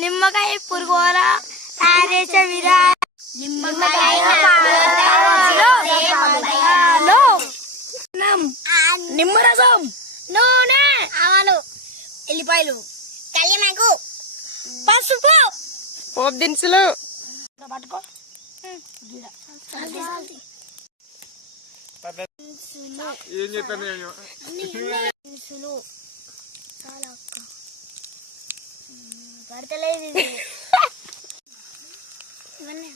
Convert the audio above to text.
నిమ్మకాయ పులిహోర తయారు చేసే విధానం. నిమ్మరసం, నూనె, ఆవాలు, ఎల్లిపాయలు, కళ్యామాకు, పసుపు, పోపు దినుసులు. పట్టుకో. ఏం చెప్పాను చాలా అక్క పడతలేదు ఇవన్నీ